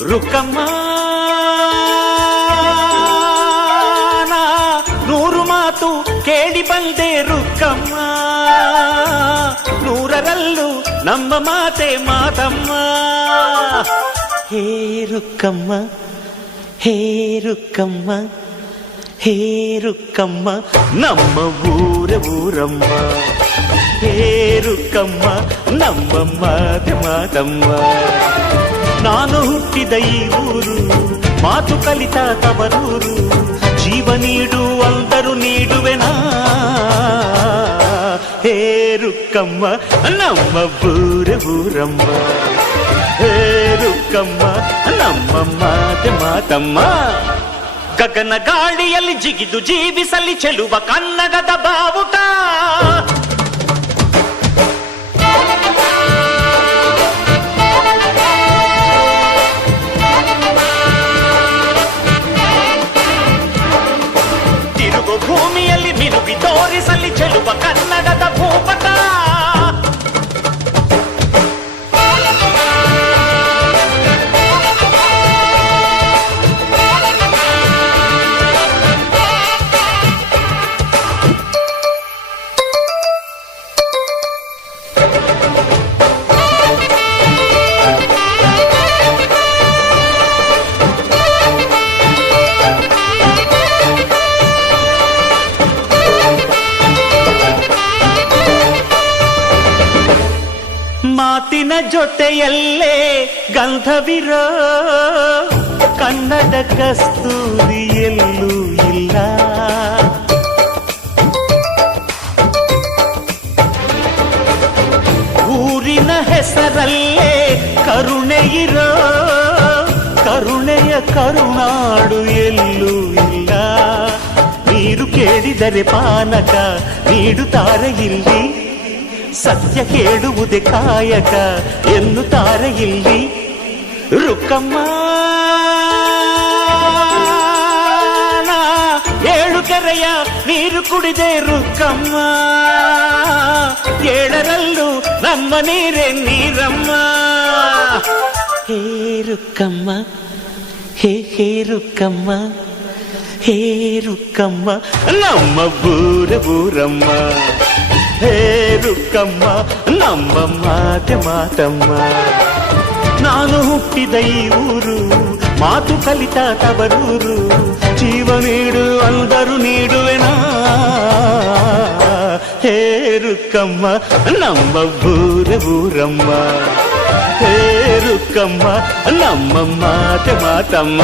ರುಕ್ಕಮ್ಮ ನೂರು ಮಾತು ಕೇಳಿ ಬಂದೆ ರುಕ್ಕಮ್ಮ, ನೂರರಲ್ಲೂ ನಮ್ಮ ಮಾತೆ ಮಾತಮ್ಮ. ಹೇ ರುಕ್ಕಮ್ಮ, ಹೇ ರುಕ್ಕಮ್ಮ, ಹೇ ರುಕ್ಕಮ್ಮ, ನಮ್ಮ ಊರಮ್ಮ. ಹೇ ರುಕ್ಕಮ್ಮ, ನಮ್ಮ ಮಾತೆ ಮಾತಮ್ಮ. ನಾನು ಹುಟ್ಟಿದ ಈ ಊರು, ಮಾತು ಕಲಿತ ತವರೂರು, ಜೀವ ನೀಡು ಅಂದರು ನೀಡುವೆನಾ. ಹೇ ರುಕ್ಕಮ್ಮ, ನಮ್ಮ ಊರಮ್ಮ. ಹೇ ರುಕ್ಕಮ್ಮ, ನಮ್ಮ ಮಾತೆ ಮಾತಮ್ಮ. ಗಗನ ಗಾಳಿಯಲ್ಲಿ ಜಿಗಿದು ಜೀವಿಸಲಿ ಚೆಲುವ ಕನ್ನಡದ ಬಾವುಟ. ತಿರುಗು ಭೂಮಿಯಲ್ಲಿ ಮಿನುಗಿ ತೋರಿಸಲಿ ಚೆಲುವ ಕನ್ನಡದ ಭೂಪಟ. ಮಾತಿನ ಜೊತೆಯಲ್ಲೇ ಗಂಧವಿರೋ ಕನ್ನಡ ಕಸ್ತೂರಿ ಎಲ್ಲೂ ಇಲ್ಲ. ಊರಿನ ಹೆಸರಲ್ಲೇ ಕರುಣೆ ಇರೋ ಕರುಣೆಯ ಕರುನಾಡು ಎಲ್ಲೂ ಇಲ್ಲ. ನೀರು ಕೇಳಿದರೆ ಪಾನಕ ನೀಡುತ್ತಾರೆ ಇಲ್ಲಿ, ಸತ್ಯ ಕೇಳುವುದೇ ಕಾಯಕ ಎನ್ನುತ್ತಾರೆ ಇಲ್ಲಿ. ರುಕ್ಕಮ್ಮ ಏಳು ಕೆರೆಯ ನೀರು ಕುಡಿದೆ ರುಕ್ಕಮ್ಮ, ಏಳರಲ್ಲೂ ನಮ್ಮ ನೀರೇ ನೀರಮ್ಮ. ಹೇ ರುಕ್ಕಮ್ಮ, ಹೇ ರುಕ್ಕಮ್ಮ, ಹೇ ರುಕ್ಕಮ್ಮ, ನಮ್ಮ ಊರಮ್ಮ. ಹೇ ರುಕ್ಕಮ್ಮ, ನಮ್ಮ ಮಾತೆ ಮಾತಮ್ಮ. ನಾನು ಹುಟ್ಟಿದ ಈ ಊರು, ಮಾತು ಕಲಿತ ತವರೂರು, ಜೀವ ನೀಡು ಅಂದರು ನೀಡುವೆನಾ. ಹೇ ರುಕ್ಕಮ್ಮ, ನಮ್ಮ ಊರಮ್ಮ. ಹೇ ರುಕ್ಕಮ್ಮ, ನಮ್ಮ ಮಾತೆ ಮಾತಮ್ಮ.